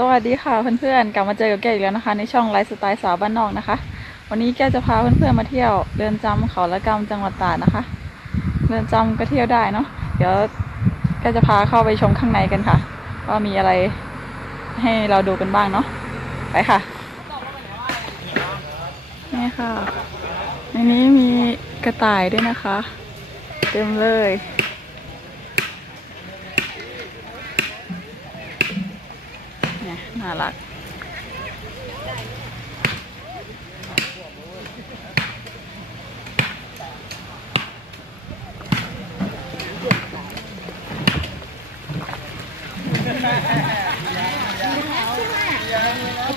สวัสดีค่ะเพื่อนๆกลับมาเจอกับแกอีกแล้วนะคะในช่องไลฟ์สไตล์สาวบ้านนอกนะคะวันนี้แกจะพาเพื่อนๆมาเที่ยวเรือนจำเขาละกำจังหวัดตราดนะคะเรือนจำก็เที่ยวได้เนาะเดี๋ยวแกจะพาเข้าไปชมข้างในกันค่ะว่ามีอะไรให้เราดูกันบ้างเนาะไปค่ะนี่ค่ะในนี้มีกระต่ายด้วยนะคะเต็มเลยเนี่ยน่ารัก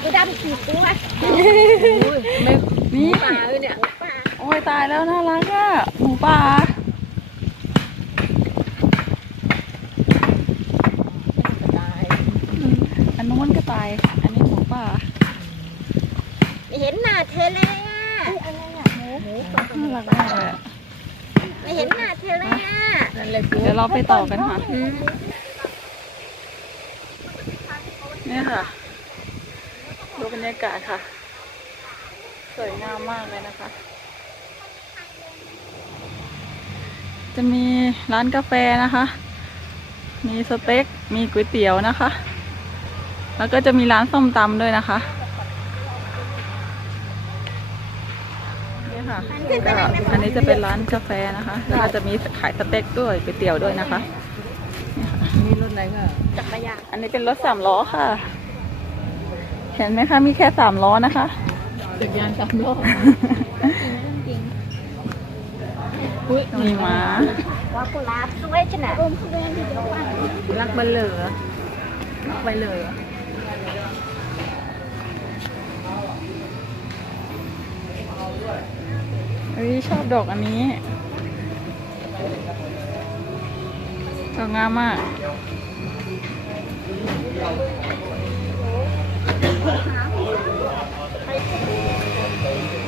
กูดำสี่ตัวไม่นี่ ปลาเลยเนี่ยปลาโอ้ยตายแล้วน่ารักอ่ะหมูป่าอันนู้นก็ตายอันนี้หมูป่า ไม่เห็นหน้าเธอเลยอ่ะอะไรอ่ะหมู น่ารักมากเลยอะ ไม่เห็นหน้าเธอเลยอ่ะนั่นแหละ เดี๋ยวเราไปต่อกันค่ะนี่ค่ะดูบรรยากาศค่ะสวยงามมากเลยนะคะจะมีร้านกาแฟนะคะมีสเต็กมีก๋วยเตี๋ยวนะคะแล้วก็จะมีร้านส้มตำด้วยนะคะนี่ค่ะก็อันนี้จะเป็นร้านกาแฟนะคะแล้วก็จะมีขายสเต็กด้วยก๋วยเตี๋ยวด้วยนะคะนี่ค่ะ นี่รถอะไรก็ จักรยาน อันนี้เป็นรถ3 ล้อค่ะเห็นไหมคะมีแค่3 ล้อนะคะ จักรยาน3 ล้อ จริง มีหมา ว่ากุหลาบสวยขนาดร่มเรือนที่เดียวกัน รักบันเหลือรักไปเลย ชอบดอกอันนี้สวยงามมาก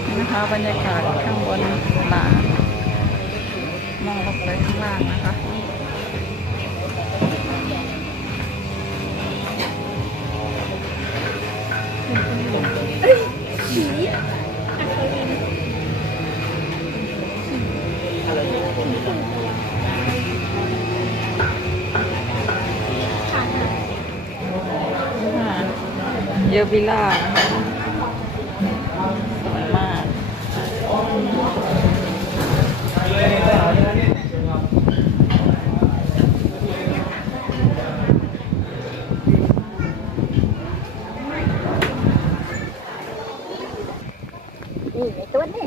นี่นะคะบรรยากาศข้างบนลานมองลงไปข้างล่างนะคะเยอะวิลล่านะคะสวยมากนี่ไอ้ตัวนี้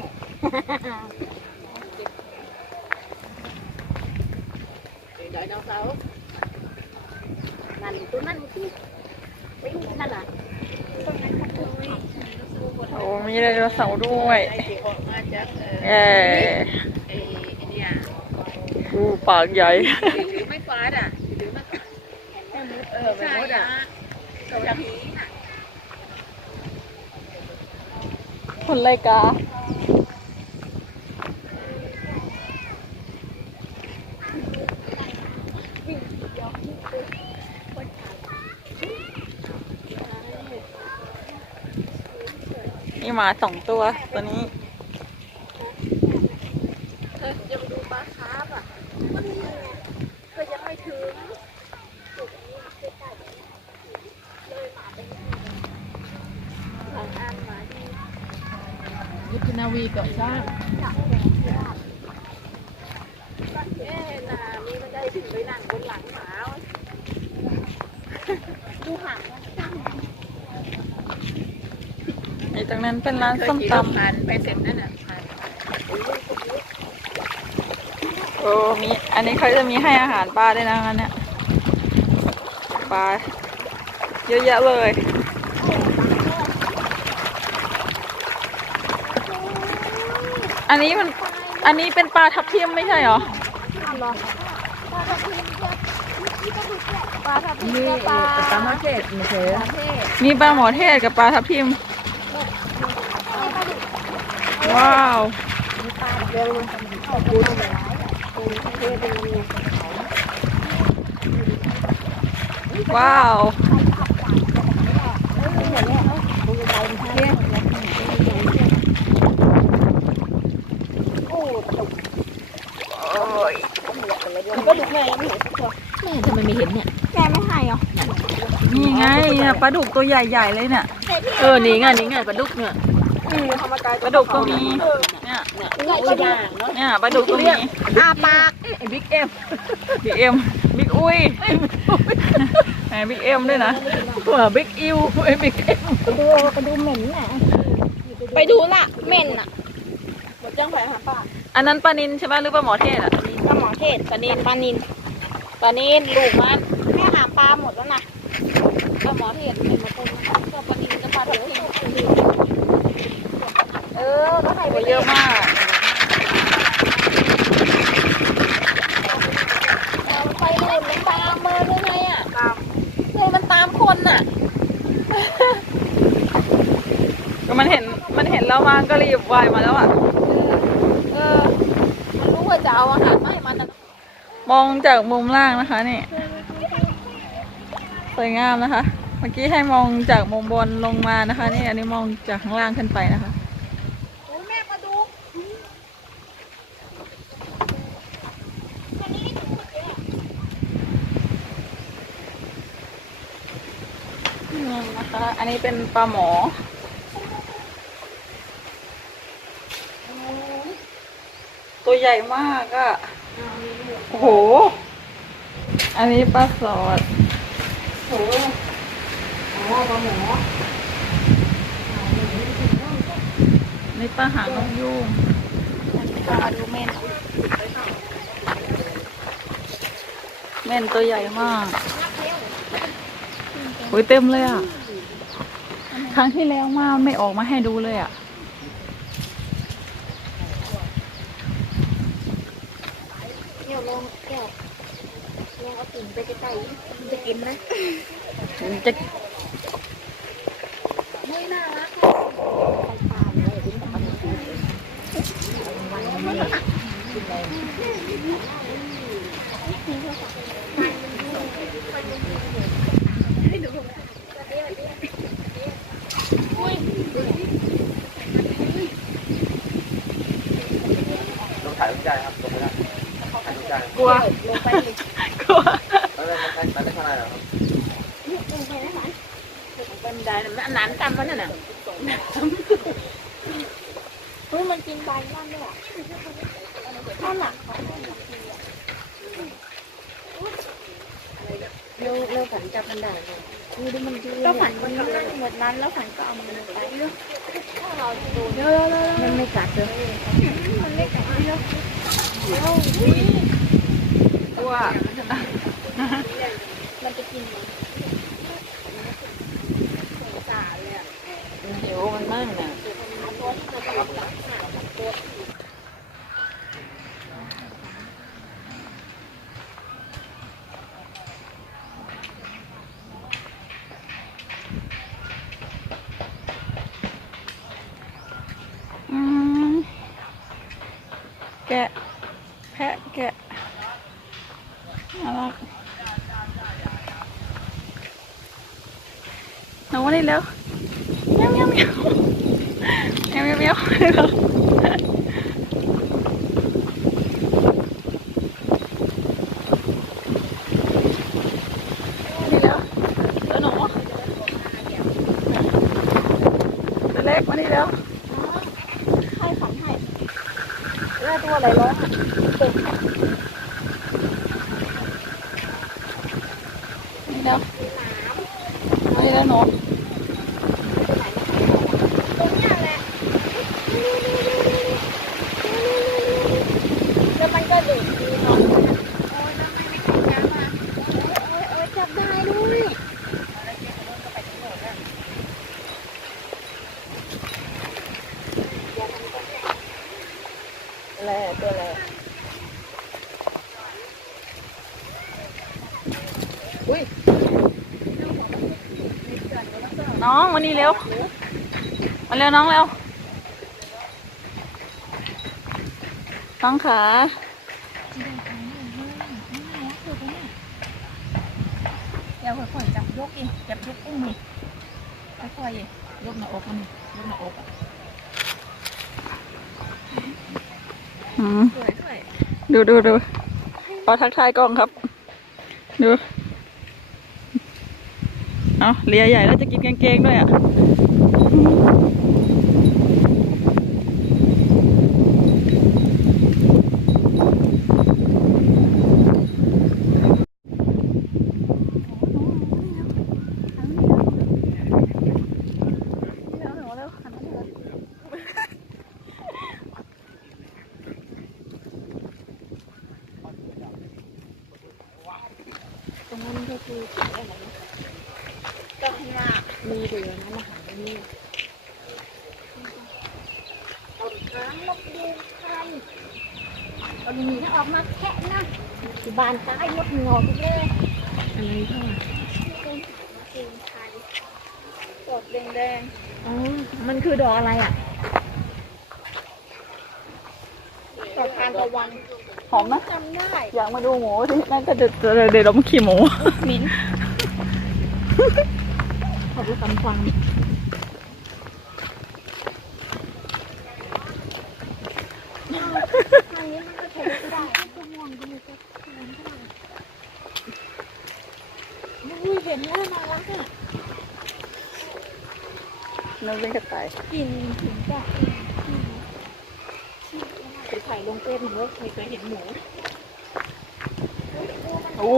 ไดโนเสาร์ นั่นตัวนั้นที่วิ่งนั่นน่ะตัวนั้นขโมย โอ้มีไดโนเสาร์ด้วย ไอ้ที่ออกมาจากเอไอ้เนี่ย ปากใหญ่ ถือไม้กวาดอ่ะถือไม้กวาดไม่มดอ่ะเขาจะผีน่ะ คนไล่กานี่หมา2 ตัวตัวนี้ เธอจะไปดูปลาคาร์ฟอ่ะเธอยังไม่ถึงเลยหมาไปหลังอ่านหมาดี ยุทธนาวีเกาะช้าง นามีมันได้ถึงไปนั่งบนหลังหมาดูหางมันตั้ง ไอ้ตรงนั้นเป็นร้านส้มตำ ผ่านไปเสร็จนั่นอ่ะผ่าน โอ้มีอันนี้เขาจะมีให้อาหารปลาด้วยนะคะเนี่ยปลาเยอะแยะเลยอันนี้เป็นปลาทับทิมไม่ใช่เหรอ ปลาทับทิม นี่ ปลา ตามประเทศไม่ใช่ เทศ มีปลาหมอเทศกับปลาทับทิมว้าว ปลาเดียวเอาปูนไปหลายปูนเทศเป็นงู ว้าว ใครขับจาก ดี๋ยวเนี่ยเอาดูใบมันให้โอ้ตก โอ้ย มันก็ดูแม่ยังไม่เห็นสักตัวแม่ทำไมไม่เห็นเนี่ยแม่ไม่ให้เหรอ นี่ไงเนี่ยปลาดุกตัวใหญ่ๆเลยเนี่ย นี่ไงปลาดุกเนี่ย ปลาดุกก็มีเนี่ย ไก่ย่างเนาะ เนี่ยปลาดุกก็มี อาปาก ไอ้บิ๊กเอ็ม บิ๊กเอ็มบิ๊กอุ้ยแหมบิ๊กเอ็มด้วยนะ ตัวบิ๊กอิวไอ้บิ๊กเอ็ม ไปดูเหม็นน่ะไปดูน่ะเหม็นน่ะ หมดยังไปหาป้า อันนั้นปลานินใช่ไหมหรือปลาหมอเทศอ่ะ ปลาหมอเทศปลานินลูกมันแม่หาปลาหมดแล้วนะปลาหมอเทศเป็นมาคนก็ปลานินจะปลาทับทิมแล้วใคร ตั ไป ว เย เย อะ อะ มาก มาก มันไปนู่นมันตามมาได้ไงอ่ะเลยมันตามคนน่ะ ก็มันเห็นแล้วมาก็รีบว่ายมาแล้วอ่ะ มันรู้ว่าจะเอาอาหารมาให้มันนะ มองจากมุมล่างนะคะนี่สวยงามนะคะ เมื่อกี้ให้มองจากมุมบนลงมานะคะนี่อันนี้มองจากข้างล่างขึ้นไปนะคะ โอ้แม่ปลาดุกอันนี้ถึงหมดเลยอ่ะ นี่นะคะ อันนี้เป็นปลาหมอ ตัวใหญ่มากอะโอ้โห อันนี้ปลาสอด โอ้ปลาหมอ นี่ปลาหางนกยูง ปลาดูเม่น เม่นตัวใหญ่มากโอ้ยเต็มเลยอ่ะ ครั้งที่แล้วมาไม่ออกมาให้ดูเลยอ่ะ เดี๋ยวลองแก้วลองเอาติ่งไปใกล้ๆมันจะกินไหม จะ ไม่น่ารักค่ะปลาเลยดิ้นปลาลงถ่ายรูปได้ครับลงไม่ได้ถ่ายรูปได้ กลัว ลงไป กลัว ไม่ได้เท่าไหร่หรอกครับ ลงไปได้ไหม เป็นได้อันนั้นตามมันน่ะ เฮ้ยมันกินใบนั่นด้วยอ่ะนั่นอ่ะเร็วฝันจับมันได้เลยดูมันดูก็ฝันมันนั่งหมดนั้นแล้วฝันก็เอามันลงไปถ้าเราโดนมันไม่กัดเลยมันไม่กัดเยอะ กลัว มันจะกินมันสงสารเลยอ่ะ เดี๋ยวมันมั่งน่ะ ตัวที่มันจะรับหลังตัว อืมแกะ แพะแกะน่ารักน้องมานี่เร็วเมียวเมียวเมียวเมียวเมียวเมียวเร็วนี่เร็วตัวหนูตัวเล็กมานี่เร็ว ให้ฝันให้แล้วตัวอะไรร้องเป็ด นี่เร็วมานี่แล้วหนู ตรงนี้แหละแล้วมันก็เด็กดีเนาะโอ้ยทำไมไม่กินน้ำอ่ะโอ้ยจับได้ด้วย แล่ตัวแล่ น้องมานี่เร็วมาเร็วน้องเร็วน้องขา เดี๋ยวค่อยๆจับยกเองจับยกอุ้มมือ ค่อยๆยกหน้าอกมันยกหน้าอกอ่ะ อืม สวยด้วย ดูขอทักทายกล้องครับ ดูเอาเลียใหญ่แล้วจะกินกางเกงด้วยอ่ะตรงนั้นก็คืออะไรก็ข้างหน้ามีเรือนะมาหาตรงนี้ต้นทางนกยูงไทยตอนนี้ถ้าออกมาแค่นะที่บ้านตายหมดงอไปเลย อะไรก็ เป็นยูงไทย กดแดง อ๋อมันคือดอกอะไรอ่ะดอกทานตะวัน หอมนะ จำได้ อยากมาดูหมูที่นั่นก็จะเดี๋ยวเรามาขี่หมู มิ้นขอบคุณคำฟังอันนี้มันก็ใช้ได้ก็มองดูก็อุ้ยเห็นแล้วน่ารักอ่ะ นั่นเป็นกระต่าย กินถึงจะไปถ่ายลงเฟซหนูว่าเคยเห็นหมู โอ้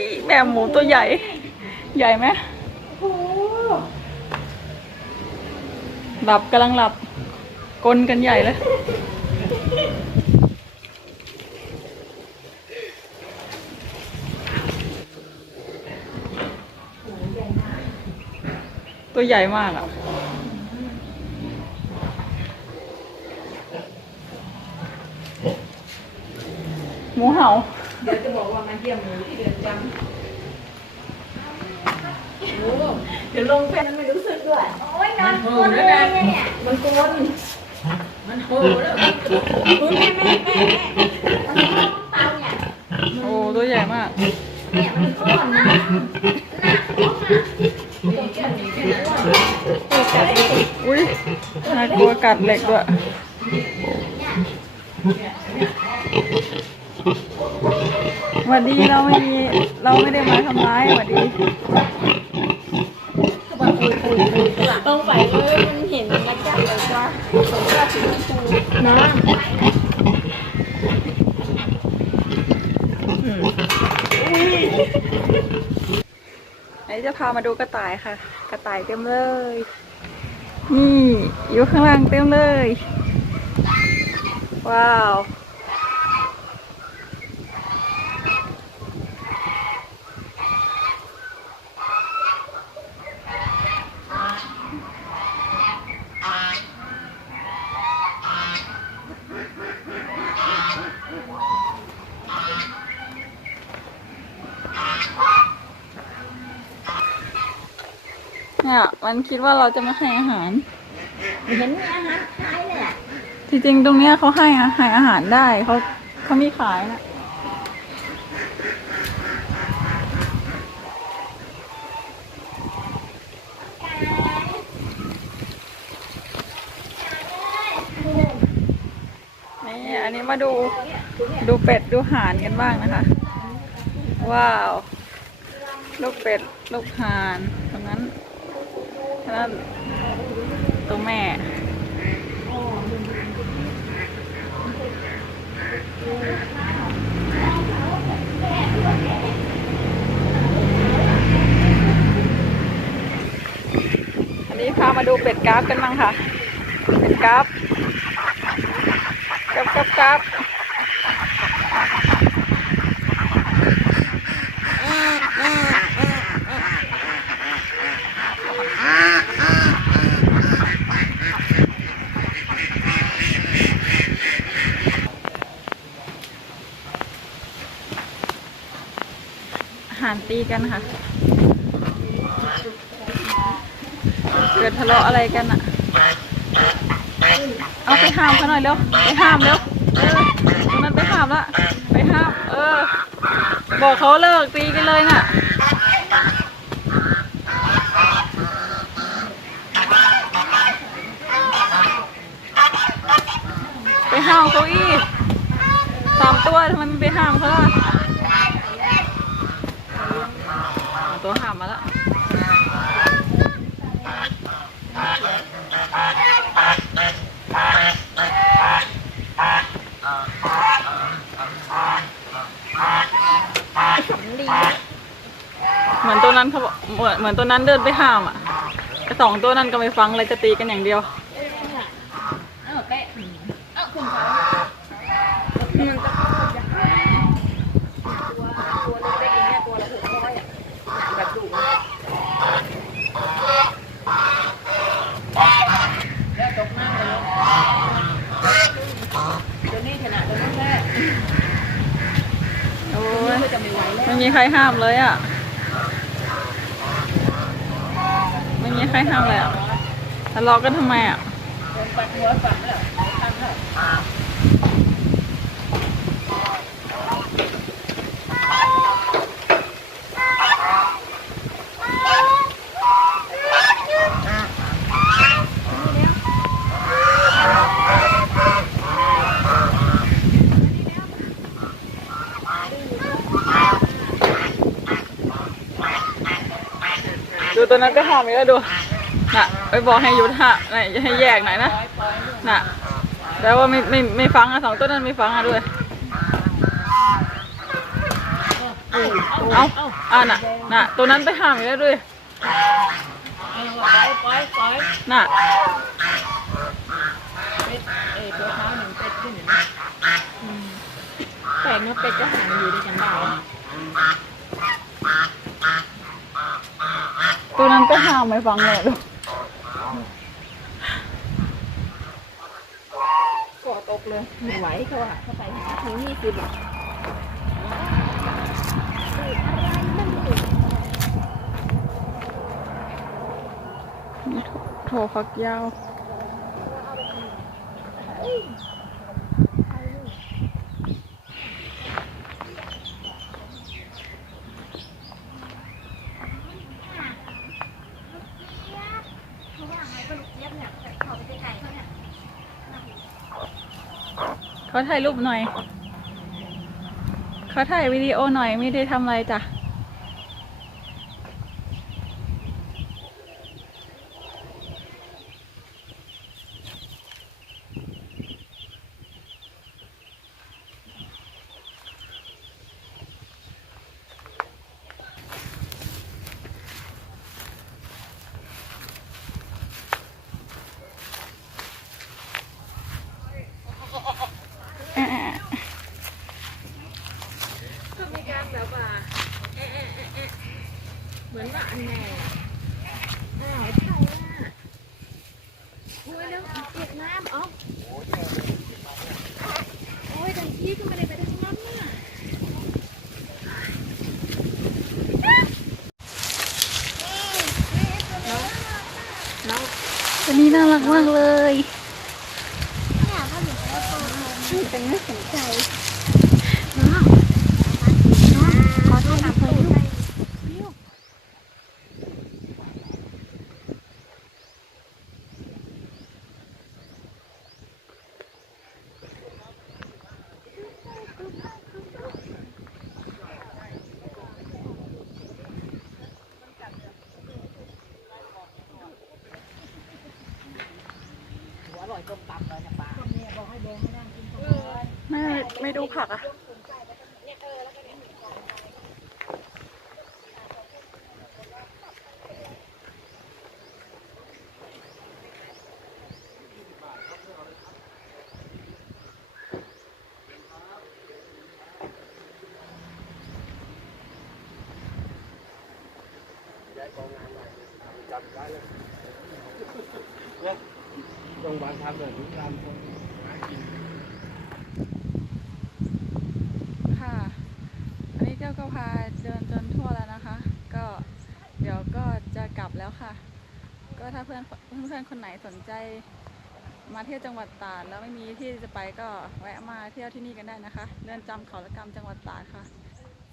ยแม่หมูตัวใหญ่ ใหญ่ไหม โอ้ หลับกำลังหลับกลนกันใหญ่เลย ตัวใหญ่มากอ่ะ หมูเห่า ๆเดี๋ยวจะบอกว่ามาเยี่ยมหมูที่เรือนจำโอ้เดี๋ยวลงแฟนไม่รู้สึกด้วย โอ้ยนอนคนเลยเนี่ย มันกลนมันโหแล้ว แม่เตาเนี่ย โอ้ตัวใหญ่มาก เนี่ยมันก้อนนะ อุ้ยน่ากลัวกัดเหล็กด้วยหวัดดีเราไม่ได้มาทำร้ายหวัดดี ต้องไปเลยมันเห็นระจับเลยจ้ะสมกับสีชมพูนะ ไหนจะพามาดูกระต่ายค่ะ กระต่ายเต็มเลย นี่อยู่ข้างล่างเต็มเลย ว้าว เนี่ยมันคิดว่าเราจะมาให้อาหาร เห็นมีอาหารขายเลยอ่ะ จริงๆ ตรงเนี้ยเขาให้อาหารได้เขามีขายนะ นี่อันนี้มาดูเป็ดดูห่านกันบ้างนะคะ ว้าว ลูกเป็ดลูกห่านตรงนั้นนั่นตัวแม่ อันนี้พามาดูเป็ดกราฟกันบ้างค่ะ เป็ดกราฟกราฟห่านตีกันค่ะ เกิดทะเลาะอะไรกันอ่ะ เอาไปห้ามเขาหน่อยเร็ว ไปห้ามเร็ว ตรงนั้นไปห้ามละ ไปห้าม บอกเขาเลิกตีกันเลยน่ะ ห้ามเขาอีก3 ตัวทำไมไม่ไปห้ามเขาล่ะตัวห้ามมาแล้วเหมือนตัวนั้นเขาบอกเหมือนตัวนั้นเดินไปห้ามอ่ะแต่2 ตัวนั้นก็ไม่ฟังเลยจะตีกันอย่างเดียวเป๊ะคุณเขามันจะตัวเล็กๆอย่างเงี้ยตัวละ600แบบดุแล้วตกน้ำเลยตัวนี้ชนะตัวนั้นแหละ โอ้ย จะไม่ไหวแล้ว ไม่มีใครห้ามเลยอ่ะไม่มีใครห้ามเลยอ่ะทะเลาะกันทำไมอ่ะ โดนปัดหัวปัดแล้วตั้งแล้วดูตัวนั้นไปห้ามอีกแล้วดูน่ะไปบอกให้หยุดฮะไหนให้แยกหน่อยนะน่ะแต่ว่าไม่ฟังอ่ะ2 ตัวนั้นไม่ฟังอ่ะด้วยเอาน่ะตัวนั้นไปห้ามอีกแล้วด้วยน่ะตัวเท้าหนึ่งเป็ดขึ้นอย่างนี้แต่เนื้อเป็ดก็หาอยู่ด้วยกันได้ ตัวนั้นไปห้ามไม่ฟังเลยดู ก่อตกเลยไม่ไหวเขาอ่ะเข้าไปถึง20อ่ะ โถฟักยาวเขาถ่ายรูปหน่อยเขาถ่ายวิดีโอหน่อยไม่ได้ทำอะไรจ้ะก็มีการแบบว่าเหมือนว่าอันแน่อ้าวใช่อ่ะโอ้ยแล้วเปียกน้ำอ๋อโอ้ยดังที่ก็ไม่ได้ไปทางนั้นน่ะตัวนี้น่ารักมากเลย เป็นไม่สนใจน้องขอโทษนะเพื่อนไม่ดูผักอ่ะโรงพยาบาลทำแบบนี้ทำคนหากิน ค่ะ อันนี้เจ้าก็พาเดินจนทั่วแล้วนะคะ ก็เดี๋ยวก็จะกลับแล้วค่ะ ก็ถ้าเพื่อนคนไหนสนใจมาเที่ยวจังหวัดตราดแล้วไม่มีที่จะไปก็แวะมาเที่ยวที่นี่กันได้นะคะเรือนจำเขาละกำจังหวัดตราดค่ะ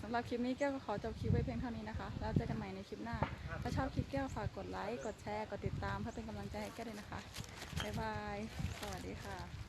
สำหรับคลิปนี้แก้วก็ขอจบคลิปไว้เพียงเท่านี้นะคะแล้วเจอกันใหม่ในคลิปหน้าถ้าชอบคลิปแก้วฝากกดไลค์กดแชร์กดติดตามเพื่อเป็นกำลังใจให้แก้วด้วยนะคะบ๊ายบายสวัสดีค่ะ